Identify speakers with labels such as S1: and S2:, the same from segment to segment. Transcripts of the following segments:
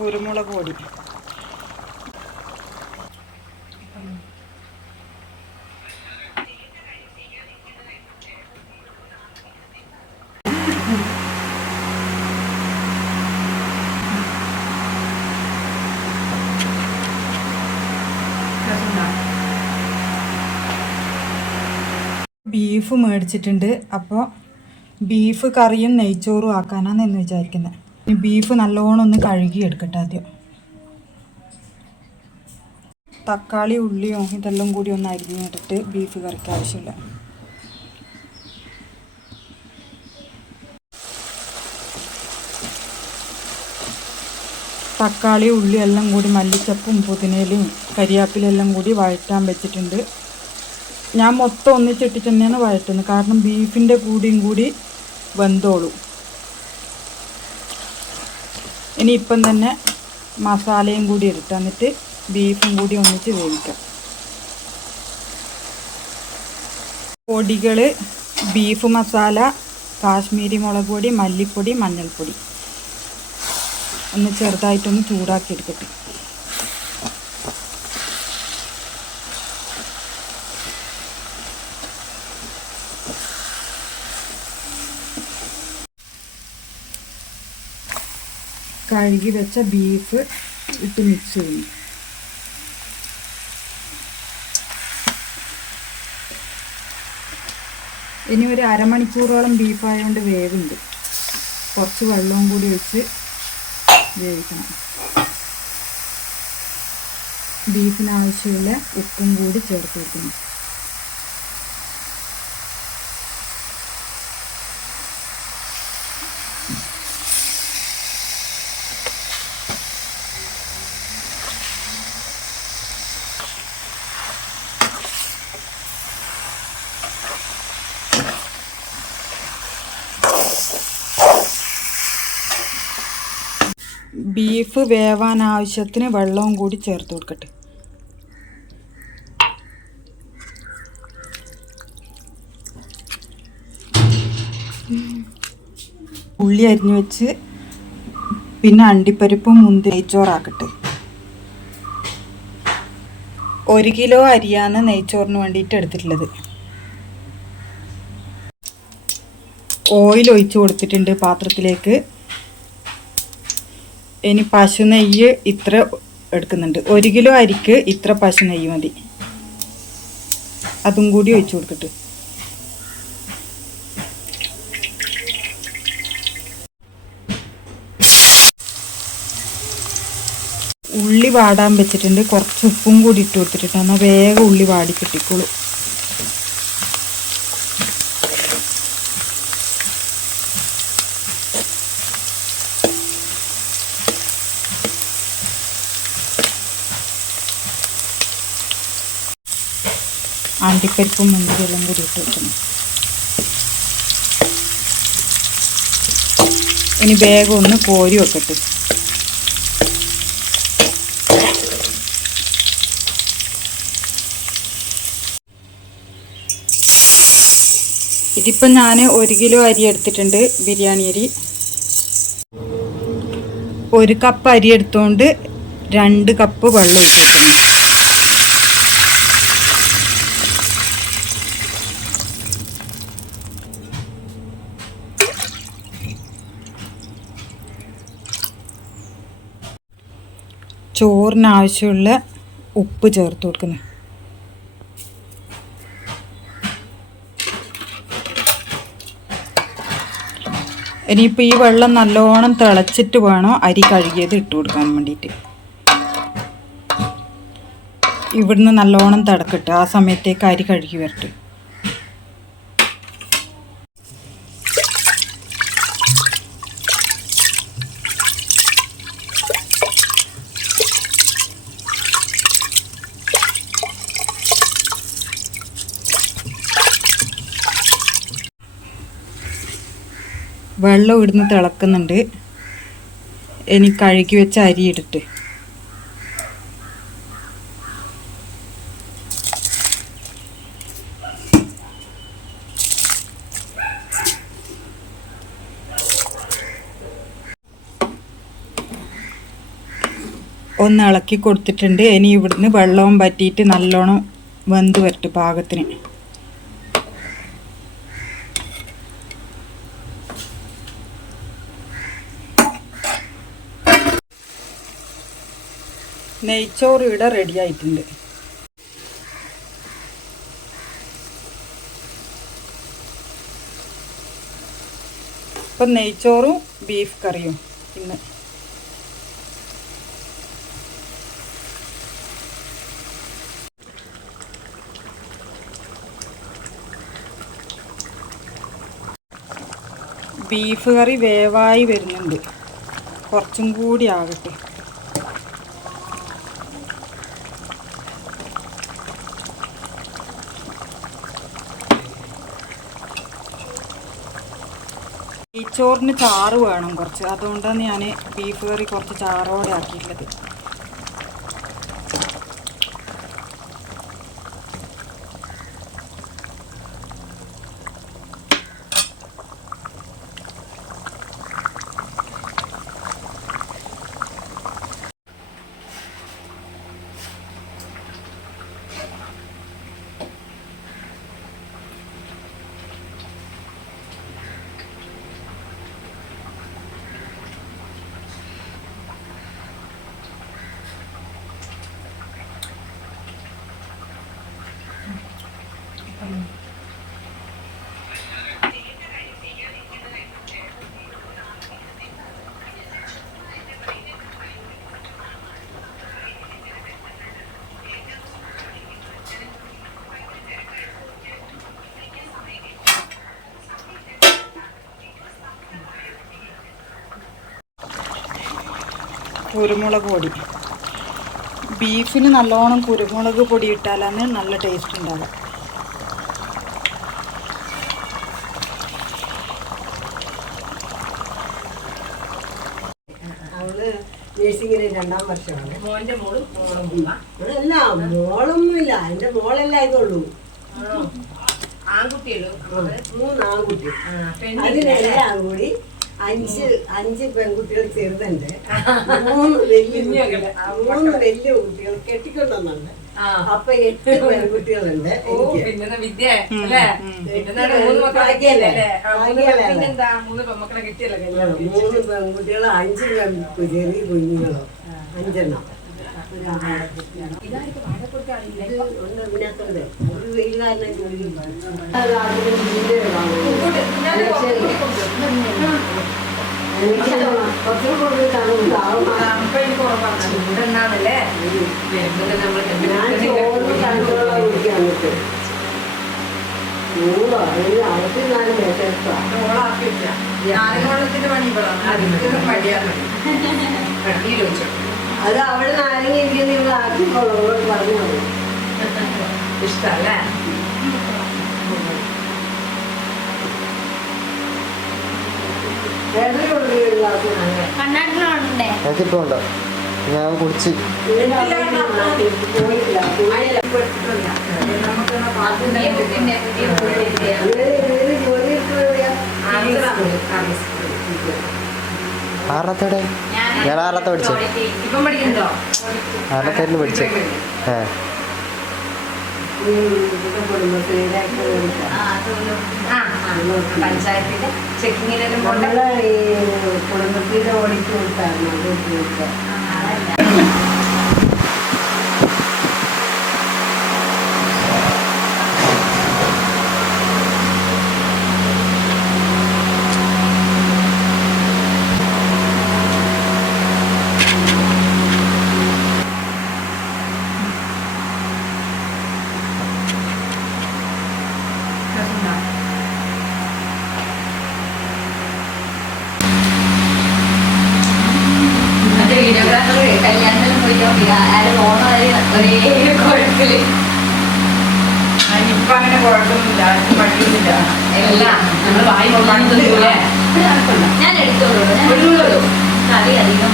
S1: കുരുമുളക് പൊടി. ബീഫ് മേടിച്ചിട്ടുണ്ട്. അപ്പോൾ ബീഫ് കറിയും നെയ്ച്ചോറും ആക്കാനാണ് എന്ന് വിചാരിക്കുന്നത് ഇനി ബീഫ് നല്ലോണം ഒന്ന് കഴുകി എടുക്കട്ടെ ആദ്യം. തക്കാളി ഉള്ളിയും ഇതെല്ലാം കൂടി ഒന്ന് അരിഞ്ഞെടുത്ത് ബീഫ് കറിക്ക് ആവശ്യമില്ല. തക്കാളി ഉള്ളി എല്ലാം കൂടി മല്ലിച്ചപ്പും പുതിനയിലും കരിയാപ്പിലെല്ലാം കൂടി വഴറ്റാൻ വെച്ചിട്ടുണ്ട്. ഞാൻ മൊത്തം ഒന്നിച്ചിട്ടിട്ട് തന്നെയാണ് വഴറ്റുന്നത്. കാരണം ബീഫിന്റെ കൂടിയും കൂടി വെന്തോളൂ. ഇനി ഇപ്പം തന്നെ മസാലയും കൂടി എടുത്ത് എന്നിട്ട് ബീഫും കൂടി ഒന്നിച്ച് വേവിക്കാം. പൊടികൾ ബീഫ് മസാല കാശ്മീരി മുളക് പൊടി മല്ലിപ്പൊടി മഞ്ഞൾപ്പൊടി. ഒന്ന് ചെറുതായിട്ടൊന്ന് ചൂടാക്കി എടുക്കട്ടെ. കഴുകി വെച്ച ബീഫ് ഇട്ട് മിക്സ് ചെയ്യും ഇനി ഒരു അരമണിക്കൂറോളം ബീഫായതുകൊണ്ട് വേവുണ്ട്. കുറച്ച് വെള്ളവും കൂടി വെച്ച് വേവിക്കണം. ബീഫിനാവശ്യമുള്ള ഉപ്പും കൂടി ചേർത്ത് വെക്കണം ബീഫ് വേവാൻ ആവശ്യത്തിന് വെള്ളവും കൂടി ചേർത്ത് കൊടുക്കട്ടെ. ഉള്ളി അരിഞ്ഞു വെച്ച് പിന്നെ അണ്ടിപ്പരിപ്പും മുന്തി നെയ്ച്ചോറാക്കട്ടെ. ഒരു കിലോ അരിയാണ് നെയ്ച്ചോറിന് വേണ്ടിയിട്ട് എടുത്തിട്ടുള്ളത്. ഓയിൽ ഒഴിച്ചു കൊടുത്തിട്ടുണ്ട് പാത്രത്തിലേക്ക്. ഇനി പശു നെയ്യ് ഇത്ര എടുക്കുന്നുണ്ട്. ഒരു കിലോ അരിക്ക് ഇത്ര പശു നെയ്യ് മതി. അതും കൂടി ഒഴിച്ചു കൊടുക്കട്ടെ ഉള്ളി വാടാൻ വെച്ചിട്ടുണ്ട്. കുറച്ച് ഉപ്പും കൂടി ഇട്ട് കൊടുത്തിട്ടുണ്ട് എന്നാൽ വേഗം ഉള്ളി വാടി കിട്ടിക്കോളൂ. അണ്ടിപ്പരിപ്പും മുന്തിരി എല്ലാം കൂടി ഇട്ട് വെക്കണം ഇനി വേഗം ഒന്ന് കോരി വെക്കട്ടെ. ഇതിപ്പം ഞാൻ ഒരു കിലോ അരി എടുത്തിട്ടുണ്ട് ബിരിയാണി അരി. ഒരു കപ്പ് അരി എടുത്തുകൊണ്ട് രണ്ട് കപ്പ് വെള്ളം ഒഴിച്ച് വെക്കുന്നു ചോറിന് ആവശ്യമുള്ള ഉപ്പ് ചേർത്ത് കൊടുക്കുന്നു. ഇനിയിപ്പോൾ ഈ വെള്ളം നല്ലോണം തിളച്ചിട്ട് വേണം? അരി കഴുകിയത് ഇട്ട് കൊടുക്കാൻ വേണ്ടിയിട്ട്. ഇവിടുന്ന് നല്ലോണം തിളക്കിട്ട്. ആ സമയത്തേക്ക് അരി കഴുകി വരട്ടെ. വെള്ളം ഇവിടുന്ന് തിളക്കുന്നുണ്ട്. ഇനി കഴുകി വെച്ച അരി ഇട്ടിട്ട്. ഒന്ന് ഇളക്കി കൊടുത്തിട്ടുണ്ട്. ഇനി ഇവിടുന്ന് വെള്ളവും പറ്റിയിട്ട് നല്ലോണം വെന്ത് വരട്ടെ പാകത്തിന്. നെയ്ച്ചോറ് ഇവിടെ റെഡി ആയിട്ടുണ്ട് ഇപ്പം നെയ്ച്ചോറും ബീഫ് കറിയും ഇന്ന്. ബീഫ് കറി വേവായി വരുന്നുണ്ട്. കുറച്ചും കൂടി ആകട്ടെ. നെയ്ച്ചോറിന് ചാറ് വേണം കുറച്ച്. അതുകൊണ്ടാണ് ഞാൻ ബീഫ് കറി കുറച്ച് ചാറോടെ ആക്കിയിട്ടുള്ളത്. കുരുമുളക് പൊടി ബീഫിന് നല്ലോണം കുരുമുളക് പൊടി ഇട്ടാലാണ് നല്ല ടേസ്റ്റ് ഉണ്ടാവുക
S2: അവൾ നഴ്സിംഗിന് രണ്ടാം വർഷമാണ്
S3: മോന്റെ മോളും മോളും പോവാ.
S2: അല്ല മോളൊന്നുമില്ല എന്റെ മോളല്ല ഇതുള്ളൂ
S3: ആണോ? ആൺകുട്ടികളും
S2: മൂന്ന് ആൺകുട്ടി. അതിനെല്ലാം കൂടി അഞ്ച് അഞ്ച് പെൺകുട്ടികൾ ചെറുതുണ്ട്. മൂന്ന് വലിയ കുട്ടികൾ. മൂന്ന് വലിയ കുട്ടികൾ കെട്ടിക്കൊണ്ടുവന്നുണ്ട്. അപ്പൊ എട്ട് പെൺകുട്ടികളുണ്ട്
S3: വിദ്യ മൂന്ന്
S2: പെൺകുട്ടികളും അഞ്ച് ചെറിയ കുഞ്ഞുങ്ങളോ? അഞ്ചെണ്ണം.
S3: ഇതാർക്ക്
S2: നൂറോ അതിന് അറുപത്തി നാല് മേശത്താ
S3: ഓളാക്കി പണി ഇപ്പോഴാണ് അതിന് പടിയാൻ കട്ടിയിൽ വെച്ചു
S2: അത് അവിടെ നാരങ്ങ നിങ്ങൾ ആക്കിക്കോളൂ പറഞ്ഞു മതി
S3: ഇഷ്ടല്ലേ?
S4: ഞാൻ കുടിച്ച്? ആറാത്തോടെ ഞാൻ ആറാത്ത പഠിച്ചേ?
S3: ഇപ്പം
S4: പഠിച്ചു? ഏ.
S3: പഞ്ചായത്തിന്റെ ചെക്കിങ്ങിനെല്ലാം
S2: കുടുംബശ്രീയുടെ ഓടിച്ചു കൊടുത്തായിരുന്നു
S5: കല്യാണത്തിന് പോയിക്കോ ആരും ഓണം ഒരേ കുഴപ്പത്തിൽ
S1: ഇപ്പം അങ്ങനെ കുഴപ്പമൊന്നുമില്ല. ആർക്കും പണിയൊന്നുമില്ല.
S3: എല്ലാം. നമ്മൾ വായി നോക്കാൻ തന്നൂലേ?
S5: ഞാൻ എടുത്തോളൂ. ഞാൻ. കറി അധികം.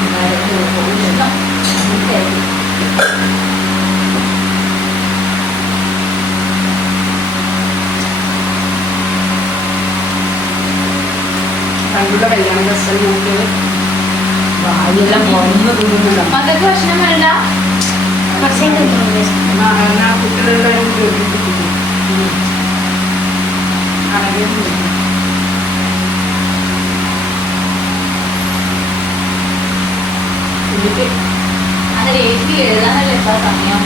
S3: കണ്ടുള്ള കല്യാണ ഡ്രസ്സെല്ലാം നോക്കിയത് എല്ലാം വന്ന് തിന്നുന്നില്ല
S5: മക്കൾക്ക് ഭക്ഷണം വേണ്ട
S1: കുട്ടികളെല്ലാം
S3: എനിക്ക്
S5: അത് എഴുതി എഴുതാനല്ലേ ഇപ്പൊ സമയം?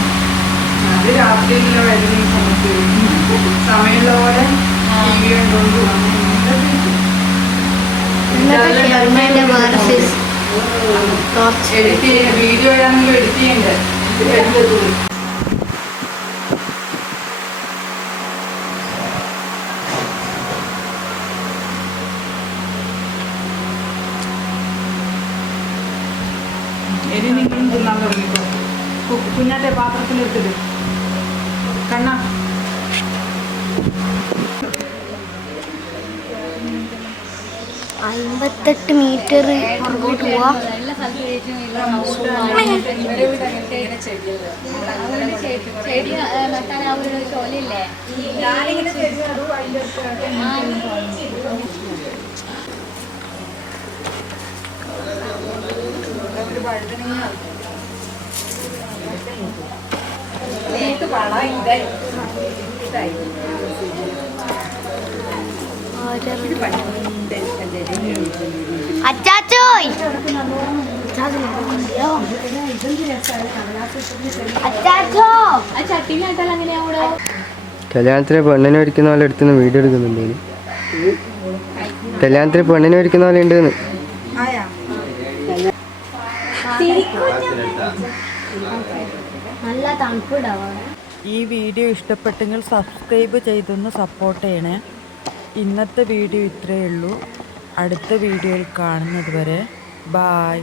S1: അത് രാത്രിയിലുള്ള വരുന്ന സമയത്ത് സമയമുള്ള പോലെ ടി വി കണ്ടുകൊണ്ട് എഡിറ്റ് ചെയ്യുന്ന വീഡിയോ ആണെങ്കിലും എഡിറ്റ് ചെയ്യണ്ടേ
S6: അമ്പത്തെട്ട് മീറ്റർ പുറകോട്ട് പോവാ. അച്ചാച്ചോയ്!
S4: കല്യാണത്തിന് പെണ്ണിനെ ഒരുക്കുന്ന പോലെ എടുത്തുനിന്ന് വീഡിയോ എടുക്കുന്നുണ്ട്. കല്യാണത്തിന് പെണ്ണിനെ ഒരുക്കുന്ന പോലെ ഉണ്ടെന്ന്.
S1: ഈ വീഡിയോ ഇഷ്ടപ്പെട്ടെങ്കിൽ സബ്സ്ക്രൈബ് ചെയ്തൊന്ന് സപ്പോർട്ട് ചെയ്യണേ. ഇന്നത്തെ വീഡിയോ ഇത്രയേ ഉള്ളൂ. അടുത്ത വീഡിയോയിൽ കാണുന്നത് വരെ ബായ്